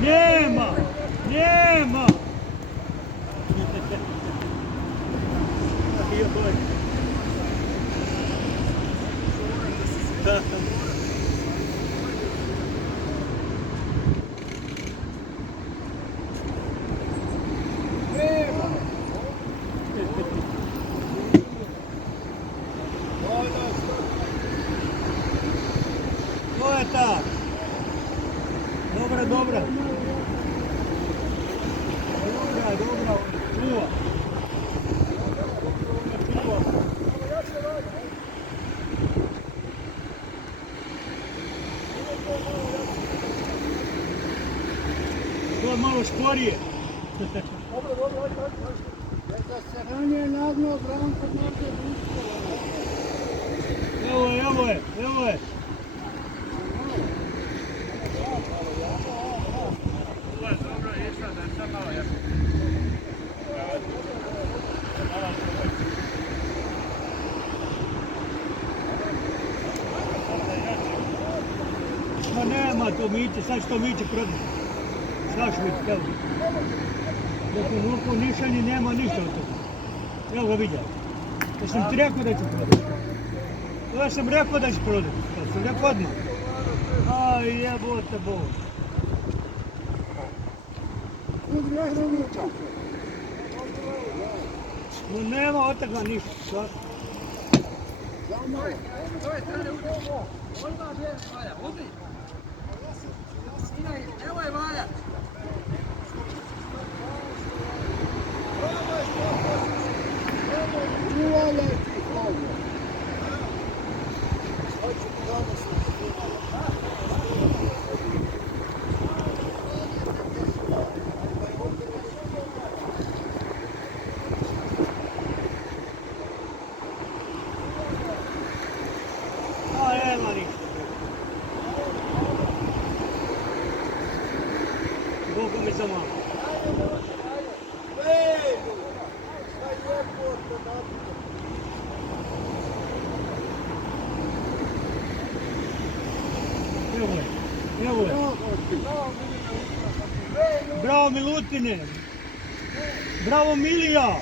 Nema! Nema! To je tak. Dobra, dobra. Dobra, čuva. Čuva. To je malo šporije. Dobro, da se ranije nagnuo Branko može blisko. Evo je. Ma nema to miće, sad će to miće prodati. Znaš mi, evo. Dok u ruku nišanje nema ništa od toga. Evo ga vidio. To sam ti rekao da ću prodati. To sam rekao da ću prodati. To sam rekao odmah. Aj jebote Bog. No nema od toga ništa. Evo je Valja. Nema ništa. Koliko mi za malo. Evo je. Bravo Milutine. Bravo Milija.